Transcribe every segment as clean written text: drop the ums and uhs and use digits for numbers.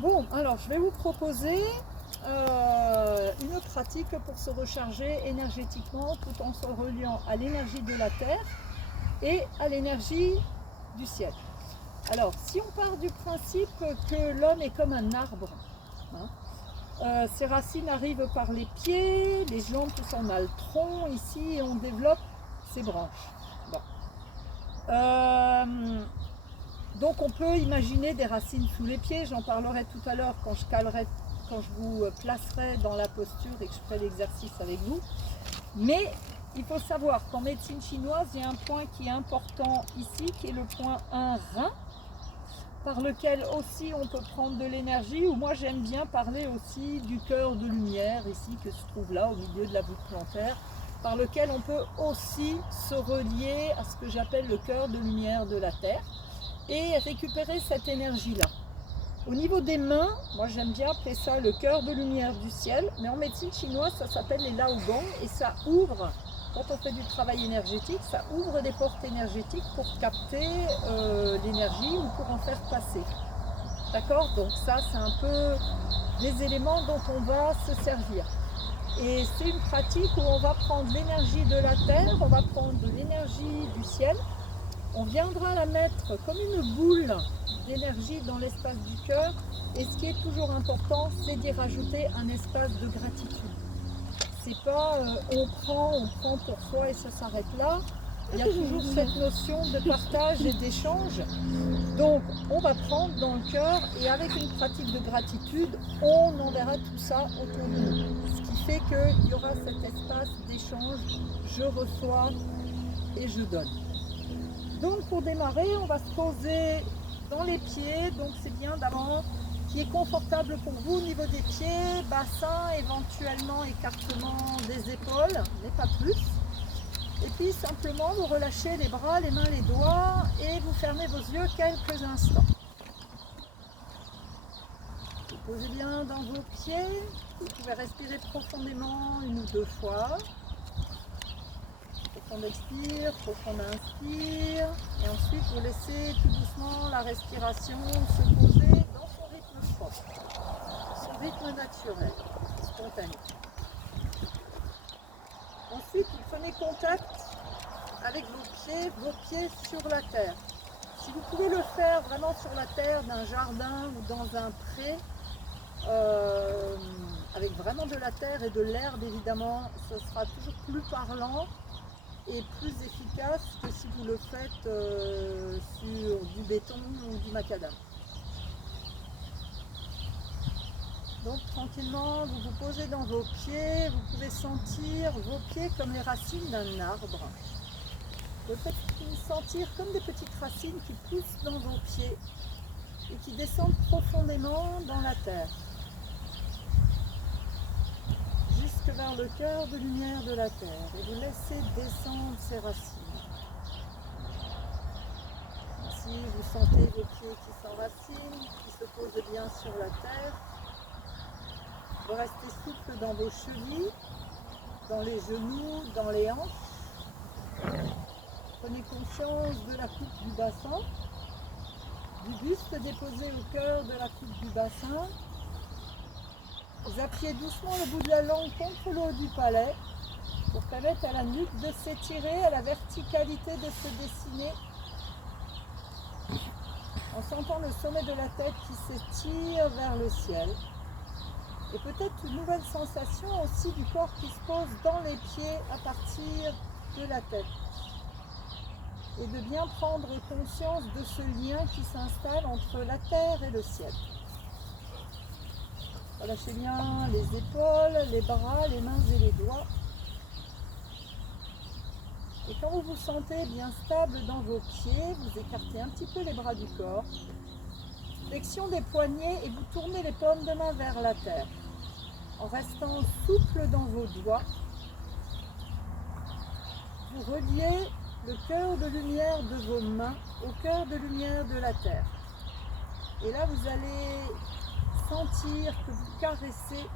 Bon, alors je vais vous proposer une pratique pour se recharger énergétiquement tout en se reliant à l'énergie de la Terre et à l'énergie du ciel. Alors, si on part du principe que l'homme est comme un arbre, hein, ses racines arrivent par les pieds, les jambes, tout ça, on a le tronc ici et on développe ses branches. Bon. Donc on peut imaginer des racines sous les pieds, j'en parlerai tout à l'heure quand je vous placerai dans la posture et que je ferai l'exercice avec vous. Mais il faut savoir qu'en médecine chinoise, il y a un point qui est important ici, qui est le point 1 rein, par lequel aussi on peut prendre de l'énergie, ou moi j'aime bien parler aussi du cœur de lumière, ici, que se trouve là, au milieu de la voûte plantaire, par lequel on peut aussi se relier à ce que j'appelle le cœur de lumière de la Terre, et récupérer cette énergie-là. Au niveau des mains, moi j'aime bien appeler ça le cœur de lumière du ciel, mais en médecine chinoise ça s'appelle les Laogong et ça ouvre, quand on fait du travail énergétique, ça ouvre des portes énergétiques pour capter l'énergie ou pour en faire passer. D'accord? Donc ça c'est un peu des éléments dont on va se servir. Et c'est une pratique où on va prendre l'énergie de la terre, on va prendre de l'énergie du ciel, on viendra la mettre comme une boule d'énergie dans l'espace du cœur. Et ce qui est toujours important, c'est d'y rajouter un espace de gratitude. C'est pas on prend pour soi et ça s'arrête là. Il y a toujours cette notion de partage et d'échange. Donc on va prendre dans le cœur et avec une pratique de gratitude, on enverra tout ça autour de nous. Ce qui fait qu'il y aura cet espace d'échange, je reçois et je donne. Donc pour démarrer, on va se poser dans les pieds, donc c'est bien d'abord qui est confortable pour vous au niveau des pieds, bassin, éventuellement écartement des épaules, mais pas plus. Et puis simplement vous relâchez les bras, les mains, les doigts et vous fermez vos yeux quelques instants. Vous posez bien dans vos pieds, vous pouvez respirer profondément une ou deux fois. Profond expire, profond inspire, et ensuite vous laissez tout doucement la respiration se poser dans son rythme propre, son rythme naturel, spontané. Ensuite, vous prenez contact avec vos pieds sur la terre. Si vous pouvez le faire vraiment sur la terre d'un jardin ou dans un pré, avec vraiment de la terre et de l'herbe évidemment, ce sera toujours plus parlant et plus efficace que si vous le faites sur du béton ou du macadam. Donc tranquillement, vous vous posez dans vos pieds, vous pouvez sentir vos pieds comme les racines d'un arbre. Vous pouvez sentir comme des petites racines qui poussent dans vos pieds et qui descendent profondément dans la terre, jusque vers le cœur de lumière de la terre, et vous laissez descendre ces racines. Si vous sentez vos pieds qui s'enracinent, qui se posent bien sur la terre, vous restez souple dans vos chevilles, dans les genoux, dans les hanches. Prenez conscience de la coupe du bassin, du buste déposé au cœur de la coupe du bassin. Vous appuyez doucement le bout de la langue contre le haut du palais pour permettre à la nuque de s'étirer, à la verticalité de se dessiner, en sentant le sommet de la tête qui s'étire vers le ciel. Et peut-être une nouvelle sensation aussi du corps qui se pose dans les pieds à partir de la tête. Et de bien prendre conscience de ce lien qui s'installe entre la terre et le ciel. Relâchez bien les épaules, les bras, les mains et les doigts. Et quand vous vous sentez bien stable dans vos pieds, vous écartez un petit peu les bras du corps. Flexion des poignets et vous tournez les paumes de main vers la terre. En restant souple dans vos doigts, vous reliez le cœur de lumière de vos mains au cœur de lumière de la terre. Et là, vous allez sentir que vous caressez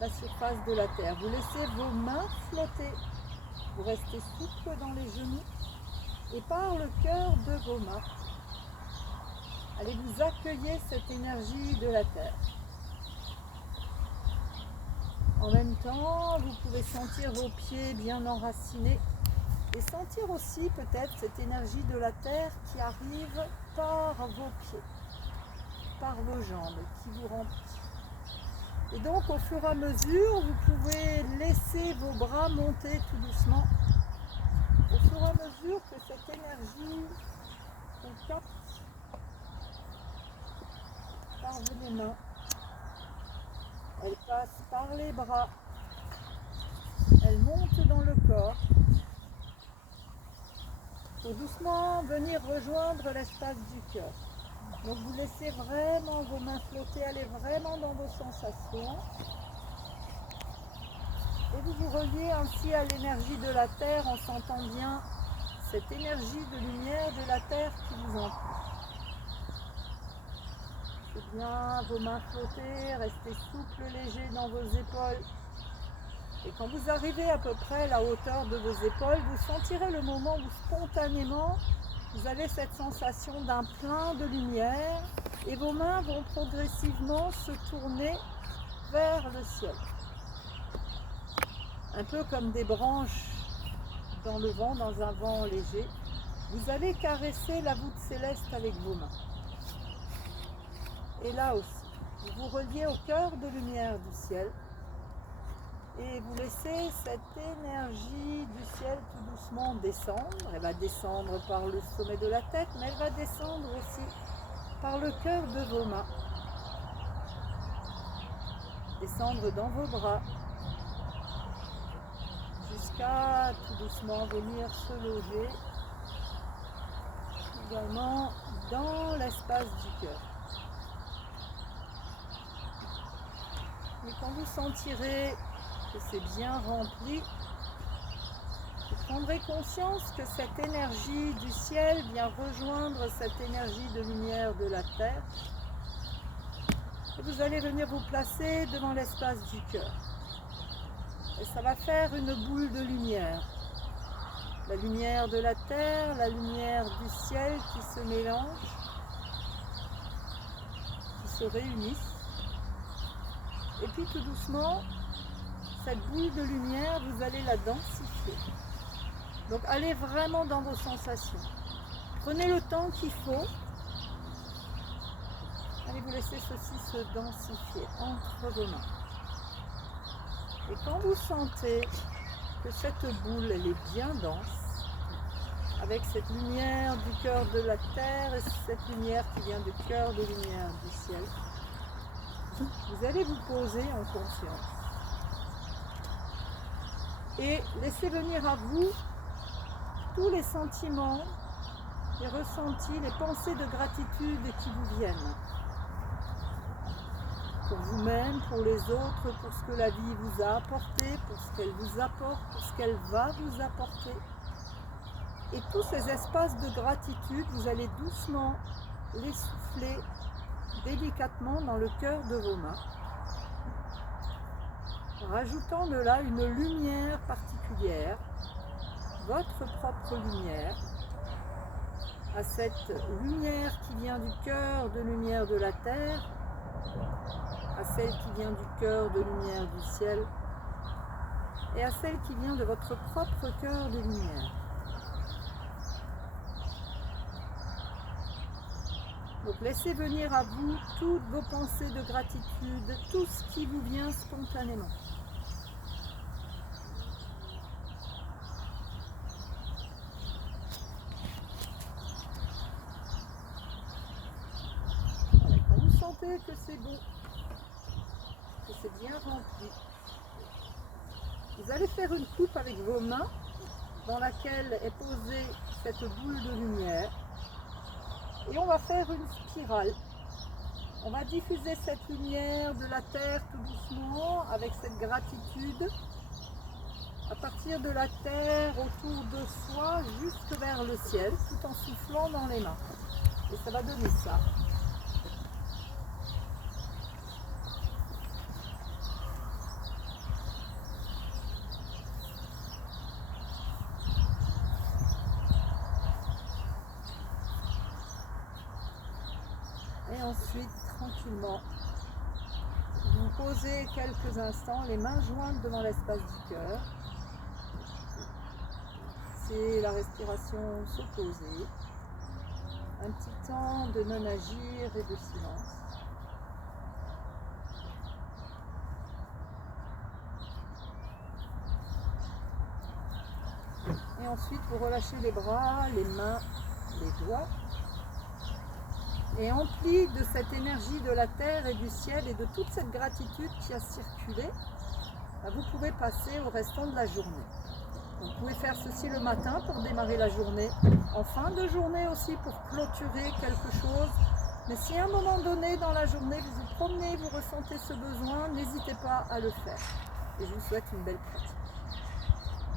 la surface de la terre. Vous laissez vos mains flotter. Vous restez souple dans les genoux et par le cœur de vos mains, Allez, vous accueillez cette énergie de la terre. En même temps, vous pouvez sentir vos pieds bien enracinés et sentir aussi peut-être cette énergie de la terre qui arrive par vos pieds, par vos jambes, qui vous remplit. Et donc au fur et à mesure, vous pouvez laisser vos bras monter tout doucement. Au fur et à mesure que cette énergie qu'on capte par les mains, elle passe par les bras, elle monte dans le corps, pour doucement venir rejoindre l'espace du cœur. Donc vous laissez vraiment vos mains flotter, aller vraiment dans vos sensations. Et vous vous reliez ainsi à l'énergie de la terre en sentant bien cette énergie de lumière de la terre qui vous entoure. C'est bien vos mains flotter, restez souple, léger dans vos épaules. Et quand vous arrivez à peu près à la hauteur de vos épaules, vous sentirez le moment où spontanément vous avez cette sensation d'un plein de lumière et vos mains vont progressivement se tourner vers le ciel. Un peu comme des branches dans le vent, dans un vent léger. Vous allez caresser la voûte céleste avec vos mains. Et là aussi, vous vous reliez au cœur de lumière du ciel. Et vous laissez cette énergie du ciel tout doucement descendre. Elle va descendre par le sommet de la tête, mais elle va descendre aussi par le cœur de vos mains. Descendre dans vos bras, jusqu'à tout doucement venir se loger également dans l'espace du cœur. Et quand vous sentirez que c'est bien rempli, vous prendrez conscience que cette énergie du ciel vient rejoindre cette énergie de lumière de la terre. Et vous allez venir vous placer devant l'espace du cœur. Et ça va faire une boule de lumière. La lumière de la terre, la lumière du ciel qui se mélangent, qui se réunissent. Et puis tout doucement, cette boule de lumière, vous allez la densifier. Donc allez vraiment dans vos sensations. Prenez le temps qu'il faut. Allez vous laisser ceci se densifier entre vos mains. Et quand vous sentez que cette boule elle est bien dense, avec cette lumière du cœur de la terre et cette lumière qui vient du cœur de lumière du ciel, vous allez vous poser en conscience. Et laissez venir à vous tous les sentiments, les ressentis, les pensées de gratitude qui vous viennent. Pour vous-même, pour les autres, pour ce que la vie vous a apporté, pour ce qu'elle vous apporte, pour ce qu'elle va vous apporter. Et tous ces espaces de gratitude, vous allez doucement les souffler délicatement dans le cœur de vos mains, rajoutant de là une lumière particulière, votre propre lumière, à cette lumière qui vient du cœur de lumière de la terre, à celle qui vient du cœur de lumière du ciel, et à celle qui vient de votre propre cœur de lumière. Donc laissez venir à vous toutes vos pensées de gratitude, tout ce qui vous vient spontanément. Voilà, quand vous sentez que c'est bon, que c'est bien rempli, vous allez faire une coupe avec vos mains dans laquelle est posée cette boule de lumière. Et on va faire une spirale. On va diffuser cette lumière de la terre tout doucement avec cette gratitude à partir de la terre autour de soi jusque vers le ciel tout en soufflant dans les mains. Et ça va donner ça. ensuite, tranquillement, vous posez quelques instants, les mains jointes devant l'espace du cœur. C'est la respiration s'opposer. Un petit temps de non-agir et de silence. Et ensuite, vous relâchez les bras, les mains, les doigts. Et empli de cette énergie de la terre et du ciel et de toute cette gratitude qui a circulé, vous pouvez passer au restant de la journée. Vous pouvez faire ceci le matin pour démarrer la journée, en fin de journée aussi pour clôturer quelque chose. Mais si à un moment donné dans la journée vous vous promenez, vous ressentez ce besoin, n'hésitez pas à le faire. Et je vous souhaite une belle pratique.